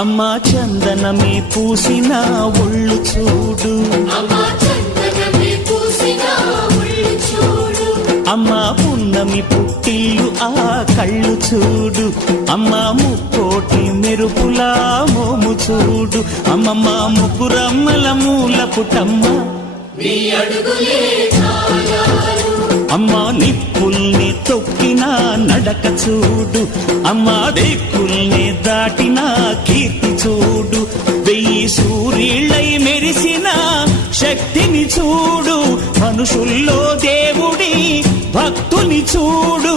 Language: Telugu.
అమ్మా చందనమే పూసిన ఒళ్ళు చూడు, అమ్మా పున్నమి పుట్టిల్లు ఆ కళ్ళు చూడు, అమ్మా ముక్కోటి మెరుపులా మోము చూడు, అమ్మమ్మ ముగ్గురమ్మల మూల పుటమ్మ అమ్మా నిప్పుల్ని తొక్కిన నడక చూడు, అమ్మా దిక్కుల్ని దాటిన కీర్తి చూడు, 1000 సూర్యుళ్ళై మెరిసిన శక్తిని చూడు, మనుషుల్లో దేవుడి భక్తుని చూడు.